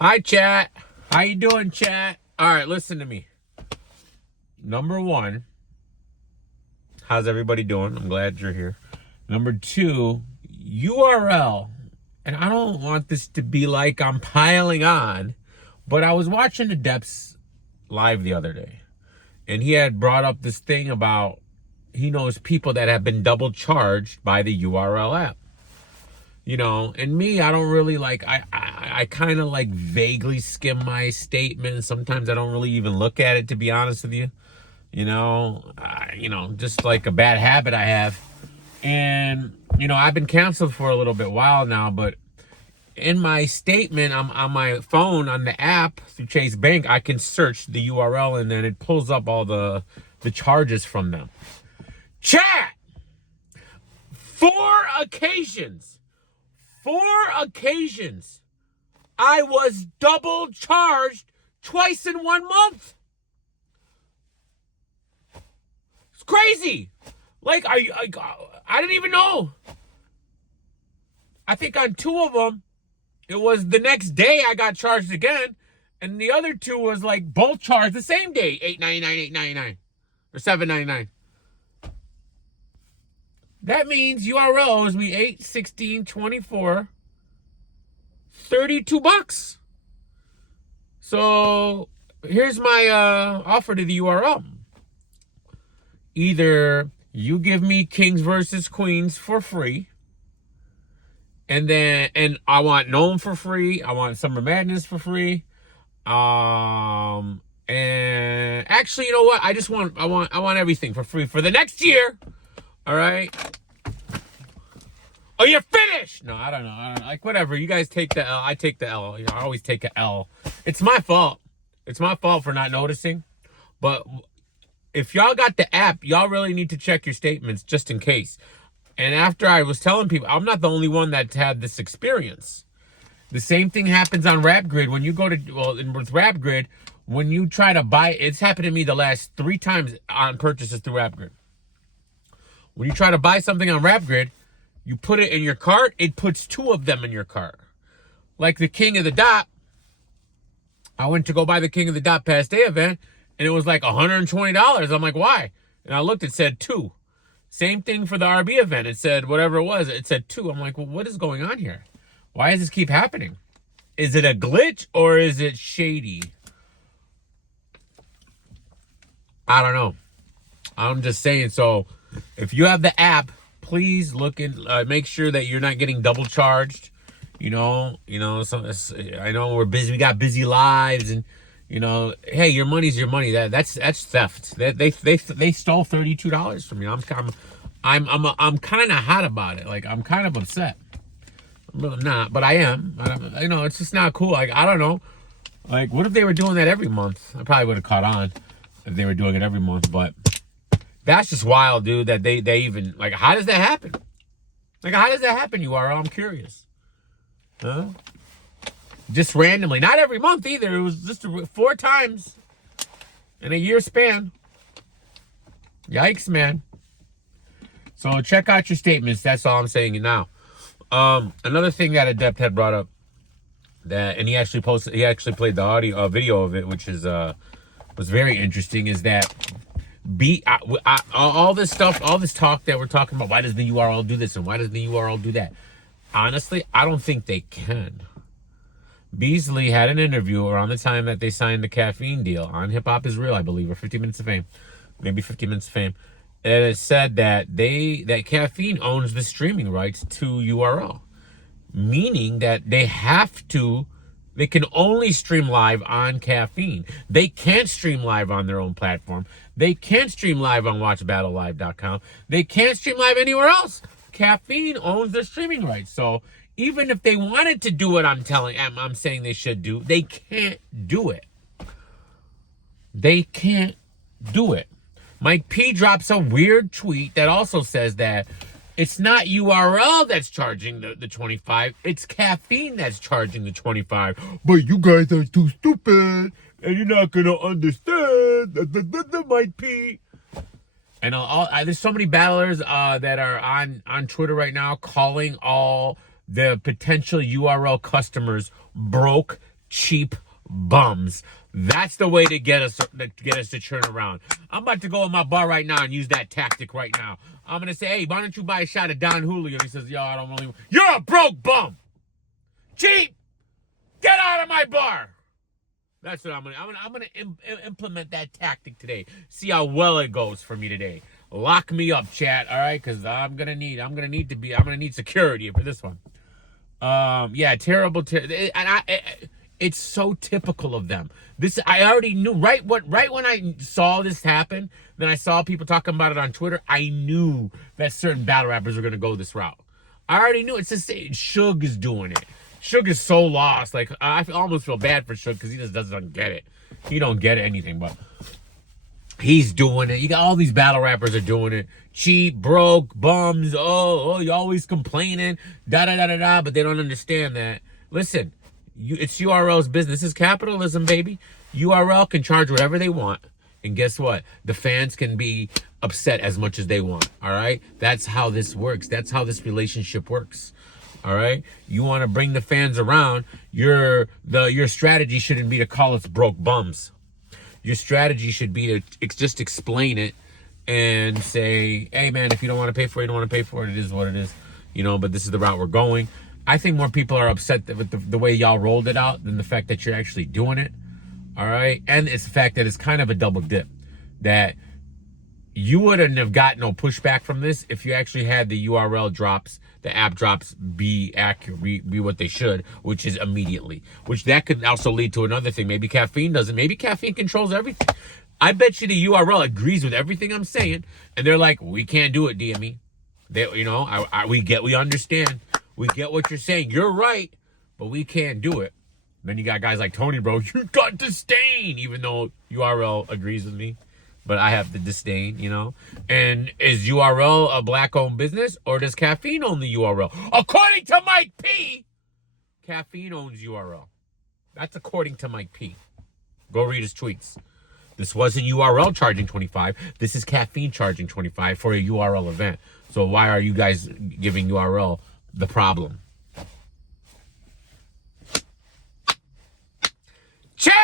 Hi, chat. How you doing, chat? All right, listen to me. Number one, how's everybody doing? I'm glad you're here. Number two, URL. And I don't want this to be like I'm piling on, but I was watching the Depths live the other day, and he had brought up this thing about he knows people that have been double charged by the URL app. And me, I don't really I kind of like vaguely skim my statements. Sometimes I don't really even look at it, to be honest with you. Just like a bad habit I have. And, I've been canceled for a little bit while now, but in my statement, I'm on my phone on the app through Chase Bank, I can search the URL and then it pulls up all the charges from them. Chat! Four occasions, I was double charged twice in 1 month. It's crazy. I didn't even know. I think on two of them, it was the next day I got charged again. And the other two was like both charged the same day, $8.99, $8.99, or $7.99. That means URL owes me $8, $16, $24, $32. So here's my offer to the URL. Either you give me Kings versus Queens for free, and I want Gnome for free. I want Summer Madness for free. And actually, you know what? I want everything for free for the next year. All right. Oh, you're finished. No, I don't know. Like, whatever. You guys take the L. I take the L. I always take an L. It's my fault. It's my fault for not noticing. But if y'all got the app, y'all really need to check your statements just in case. And after I was telling people, I'm not the only one that's had this experience. The same thing happens on RapGrid. When you go to, with RapGrid, when you try to buy, it's happened to me the last 3 times on purchases through RapGrid. When you try to buy something on RapGrid, you put it in your cart, it puts 2 of them in your cart. Like the King of the Dot. I went to go buy the King of the Dot past day event, and it was like $120. I'm like, why? And I looked, it said 2. Same thing for the RB event. It said whatever it was, it said 2. I'm like, well, what is going on here? Why does this keep happening? Is it a glitch or is it shady? I don't know. I'm just saying. So if you have the app, please look in, make sure that you're not getting double charged. I know we're busy. We got busy lives, and hey, your money's your money. That's theft. They stole $32 from me. I'm kind of hot about it. Like, I'm kind of upset. I'm really not, but I am. It's just not cool. Like, I don't know. Like, what if they were doing that every month? I probably would have caught on if they were doing it every month, but that's just wild, dude, that they even, like, how does that happen? Like, how does that happen, URL? I'm curious. Huh? Just randomly. Not every month either. It was just 4 times in a year span. Yikes, man. So check out your statements. That's all I'm saying now. Another thing that Adept had brought up, and he actually played the video of it, which is was very interesting, is that all this stuff, all this talk that we're talking about, why does the URL do this and why does the URL do that? Honestly, I don't think they can. Beasley had an interview around the time that they signed the Caffeine deal on Hip Hop Is Real, I believe, or 50 Minutes of Fame, maybe 50 Minutes of Fame, and it said that that Caffeine owns the streaming rights to URL, meaning that they can only stream live on Caffeine. They can't stream live on their own platform. They can't stream live on WatchBattleLive.com. They can't stream live anywhere else. Caffeine owns the streaming rights. So even if they wanted to do what I'm saying they should do, they can't do it. They can't do it. Mike P drops a weird tweet that also says that it's not URL that's charging the 25. It's Caffeine that's charging the 25. But you guys are too stupid, and you're not gonna understand. Mike P. And there's so many battlers that are on Twitter right now calling all the potential URL customers broke cheap bums. That's the way to get us to turn around. I'm about to go in my bar right now and use that tactic right now. I'm gonna say, hey, why don't you buy a shot of Don Julio? He says, yo, I don't really. You're a broke bum. Cheap. Get out of my bar. That's what I'm gonna implement that tactic today. See how well it goes for me today. Lock me up, chat. All right, because I'm gonna need security for this one. Yeah, terrible. It's so typical of them. This I already knew right when I saw this happen. Then I saw people talking about it on Twitter. I knew that certain battle rappers were gonna go this route. I already knew. It's just Suge is doing it. Suge is so lost. Like I almost feel bad for Suge because he just doesn't get it. He don't get anything, but he's doing it. You got all these battle rappers are doing it. Cheap, broke, bums. Oh, you always complaining. Da da da da da. But they don't understand that. Listen, it's URL's business. This is capitalism, baby. URL can charge whatever they want, and guess what? The fans can be upset as much as they want. All right, that's how this works. That's how this relationship works. All right, you want to bring the fans around. Your strategy shouldn't be to call us broke bums. Your strategy should be to just explain it and say, hey man, if you don't want to pay for it, you don't want to pay for it. It is what it is, but this is the route we're going. I think more people are upset with the way y'all rolled it out than the fact that you're actually doing it. All right, and it's the fact that it's kind of a double dip. That you wouldn't have got no pushback from this if you actually had the URL drops, the app drops be accurate, be what they should, which is immediately. Which that could also lead to another thing. Maybe Caffeine doesn't. Maybe Caffeine controls everything. I bet you the URL agrees with everything I'm saying, and they're like, we can't do it, DME. We understand. We get what you're saying. You're right, but we can't do it. Then you got guys like Tony, bro. You got disdain, even though URL agrees with me. But I have the disdain, And is URL a black-owned business, or does Caffeine own the URL? According to Mike P, Caffeine owns URL. That's according to Mike P. Go read his tweets. This wasn't URL charging $25. This is Caffeine charging $25 for a URL event. So why are you guys giving URL the problem? Chat!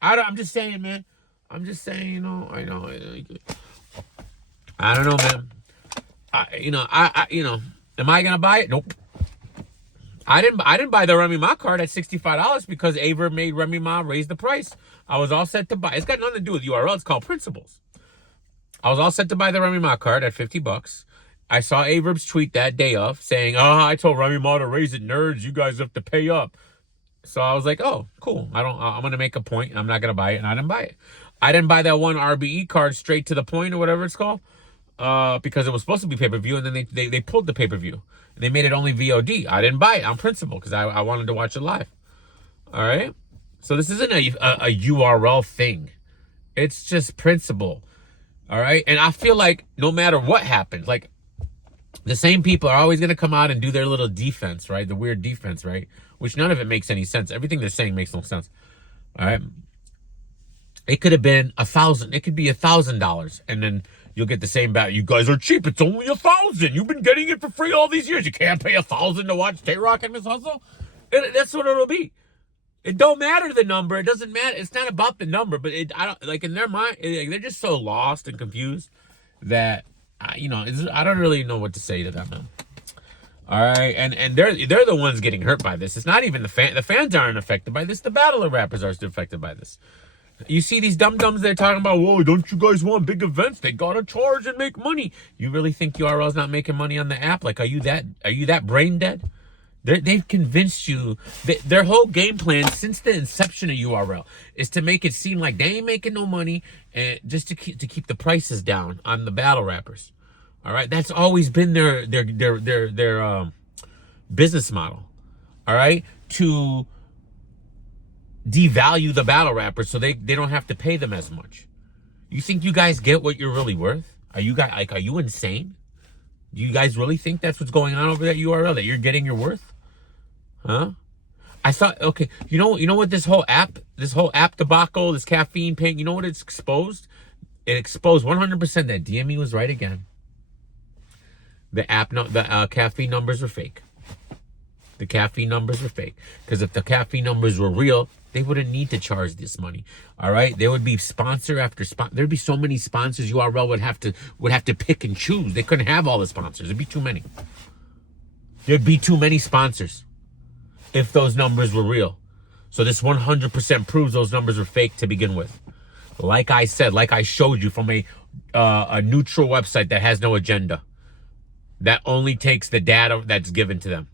I'm just saying, man. I'm just saying, I know. I don't know, man. Am I gonna buy it? Nope. I didn't buy the Remy Ma card at $65 because Aver made Remy Ma raise the price. I was all set to buy. It's got nothing to do with URL. It's called principles. I was all set to buy the Remy Ma card at $50. I saw Averb's tweet that day of saying, I told Remy Ma to raise it, nerds. You guys have to pay up. So I was like, oh, cool. I'm gonna make a point. I'm not gonna buy it, and I didn't buy it. I didn't buy that one RBE card straight to the point or whatever it's called, because it was supposed to be pay-per-view, and then they pulled the pay-per-view. They made it only VOD. I didn't buy it on principle because I wanted to watch it live. All right? So this isn't a URL thing. It's just principle. All right? And I feel like no matter what happens, like the same people are always going to come out and do their little defense, right? The weird defense, right? Which none of it makes any sense. Everything they're saying makes no sense. All right? It could have been $1,000. It could be $1,000, and then you'll get the same value. You guys are cheap. It's only $1,000. You've been getting it for free all these years. You can't pay $1,000 to watch Tay-Rock and Miss Hustle. That's what it'll be. It don't matter the number. It doesn't matter. It's not about the number, but I don't like in their mind. They're just so lost and confused that I don't really know what to say to them, man. All right, and they're the ones getting hurt by this. It's not even the fan. The fans aren't affected by this. The battler rappers are affected by this. You see these dum-dums, they're talking about, whoa, don't you guys want big events? They gotta charge and make money. You really think URL's not making money on the app? Like, are you that brain dead? They've convinced you that their whole game plan since the inception of URL is to make it seem like they ain't making no money, and just to keep the prices down on the battle rappers. All right, that's always been their business model. All right, to devalue the battle rappers so they don't have to pay them as much. You think you guys get what you're really worth? Are you insane? Do you guys really think that's what's going on over that URL, that you're getting your worth? Huh? I thought, okay, you know what this whole app debacle, this caffeine paying, you know what it's exposed? It exposed 100% that DME was right again. The caffeine numbers were fake. The caffeine numbers were fake. Because if the caffeine numbers were real, They wouldn't need to charge this money. All right, there would be sponsor after sponsor. There'd be so many sponsors. URL would have to pick and choose. They couldn't have all the sponsors. It'd be too many. There'd be too many sponsors if those numbers were real. So this 100% proves those numbers were fake to begin with. Like I said, like I showed you from a neutral website that has no agenda, that only takes the data that's given to them.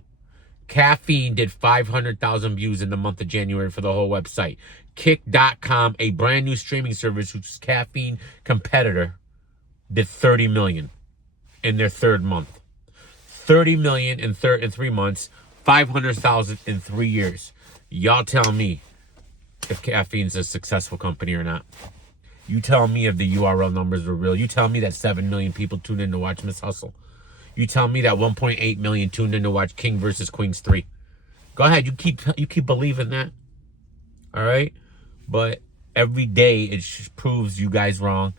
Caffeine did 500,000 views in the month of January for the whole website. Kick.com, a brand new streaming service whose Caffeine competitor, did 30 million in their third month. 30 million in 3 months, 500,000 in 3 years. Y'all tell me if Caffeine's a successful company or not. You tell me if the URL numbers were real. You tell me that 7 million people tuned in to watch Miss Hustle. You tell me that 1.8 million tuned in to watch King versus Queens 3. Go ahead, you keep believing that. All right? But every day it proves you guys wrong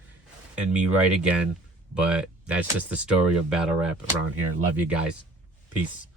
and me right again. But that's just the story of battle rap around here. Love you guys. Peace.